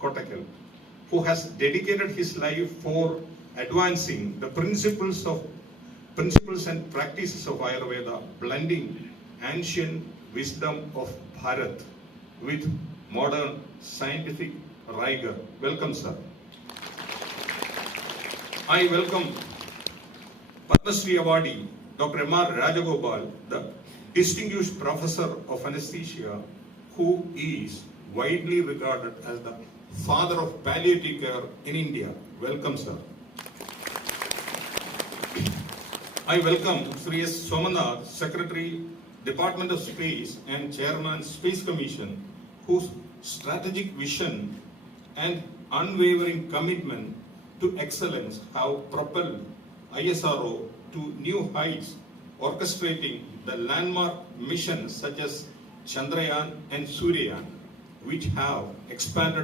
Kottakkal, who has dedicated his life for advancing the principles and practices of Ayurveda, blending ancient wisdom of Bharat with modern scientific rigor. Welcome, sir. I welcome Padma Shri awardee Dr. M.R. Rajagopal, the distinguished professor of anesthesia, who is widely regarded as the father of palliative care in India. Welcome, sir. I welcome Sri S. Somanath, Secretary, Department of Space and Chairman, Space Commission, whose strategic vision and unwavering commitment to excellence have propelled ISRO to new heights, orchestrating the landmark missions such as Chandrayaan and Suryayan, which have expanded